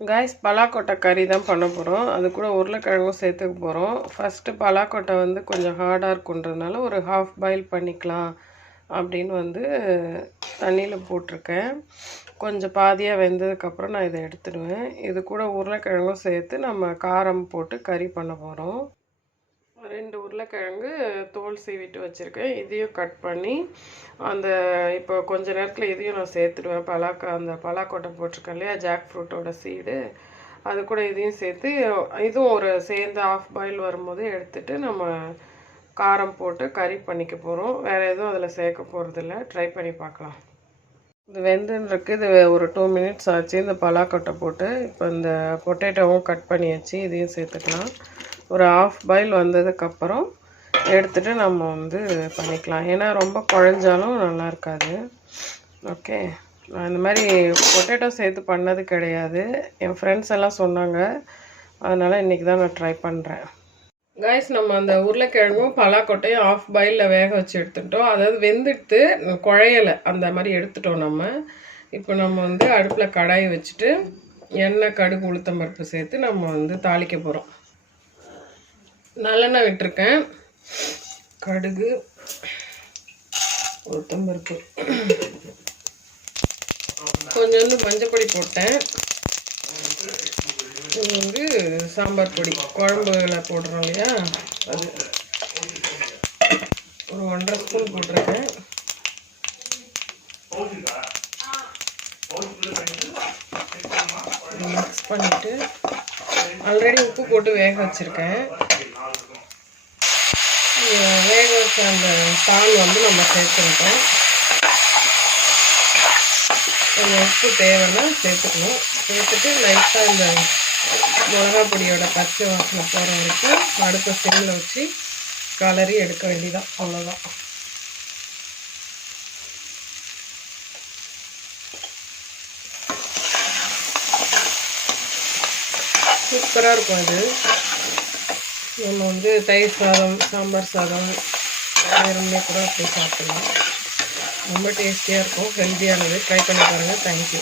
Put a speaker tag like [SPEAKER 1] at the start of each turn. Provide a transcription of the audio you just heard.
[SPEAKER 1] Guys பலாக்கொட்டை கறி தான் பண்ண போகிறோம் அது கூட உருளைக்கிழங்கும் சேர்த்துக்க போகிறோம் ஃபஸ்ட்டு பலாக்கொட்டை வந்து கொஞ்சம் ஹார்டாக இருக்குன்றதுனால ஒரு ஹாஃப் பாயில் பண்ணிக்கலாம் அப்படின்னு வந்து தண்ணியில் போட்டிருக்கேன். கொஞ்சம் பாதியாக வெந்ததுக்கப்புறம் நான் இதை எடுத்துடுவேன். இது கூட உருளைக்கிழங்கும் சேர்த்து நம்ம காரம் போட்டு கறி பண்ண போகிறோம் ரெண்டு உருளைக்கிழங்கு தோல் சீவிட்டு வச்சுருக்கேன். இதையும் கட் பண்ணி அந்த இப்போ கொஞ்ச நேரத்தில் இதையும் நான் சேர்த்துடுவேன். பலாக்கா அந்த பலாக்கொட்டை போட்டிருக்கேன் இல்லையா? ஜாக் ஃப்ரூட்டோட சீடு அது கூட இதையும் சேர்த்து இதுவும் ஒரு சேர்ந்து ஆஃப் பாயில் வரும்போது எடுத்துட்டு நம்ம காரம் போட்டு கறி பண்ணிக்க போகிறோம் வேறு எதுவும் அதில் சேர்க்க போகிறதில்ல ட்ரை பண்ணி பார்க்கலாம். இது இருக்குது இது ஒரு டூ மினிட்ஸ் ஆச்சு. இந்த பலாக்கொட்டை போட்டு இப்போ இந்த பொட்டேட்டோவும் கட் பண்ணியாச்சு. இதையும் சேர்த்துக்கலாம். ஒரு ஆஃப் பாயில் வந்ததுக்கப்புறம் எடுத்துகிட்டு நம்ம வந்து பண்ணிக்கலாம். ஏன்னா ரொம்ப குழஞ்சாலும் நல்லா இருக்காது. ஓகே நான் இந்த மாதிரி பொட்டேட்டோ சேர்த்து பண்ணது கிடையாது. என் ஃப்ரெண்ட்ஸ் எல்லாம் சொன்னாங்க. அதனால் இன்றைக்கி தான் நான் ட்ரை பண்ணுறேன் கைஸ் நம்ம அந்த உருளைக்கிழங்கும் பலாக்கொட்டையும் ஆஃப் பாயிலில் வேக வச்சு எடுத்துட்டோம். அதாவது வெந்துட்டு குழையலை. அந்த மாதிரி எடுத்துட்டோம் நம்ம. இப்போ நம்ம வந்து அடுப்பில் கடாயை வச்சுட்டு எண்ணெய் கடுகு உளுத்தம் பருப்பு சேர்த்து நம்ம வந்து தாளிக்க போகிறோம் நல்லெண்ணெய் விட்டுருக்கேன். கடுகு உளுத்தம்பருப்பு கொஞ்சோண்டு மஞ்சப்பொடி போட்டேன். இது வந்து சாம்பார் பொடி. குழம்புல போடுறோம் இல்லையா? அது ஒரு ஒன்றரை ஸ்பூன் போட்டிருக்கேன். மிக்ஸ் பண்ணிவிட்டு ஆல்ரெடி உப்பு போட்டு வேக வச்சுருக்கேன். வேக அந்த பால் வந்து நம்ம சேர்த்துருக்கோம். கொஞ்சம் உப்பு தேவைன்னா சேர்த்துக்கணும். சேர்த்துட்டு லைட்டாக இந்த மிளகா பொடியோட பச்சை வாசனை போகிற வரைக்கும் அடுத்த சிம்மில் வச்சு கலரி எடுக்க வேண்டியதான் அவ்வளோதான் சூப்பராக இருக்கும் அது. நம்ம வந்து தயிர் சாதம் சாம்பார் சாதம் வேறுமே கூட அப்படி சாப்பிடலாம். ரொம்ப டேஸ்டியாக இருக்கும் ஹெல்த்தியானது ட்ரை பண்ணி பாருங்கள் தேங்க்யூ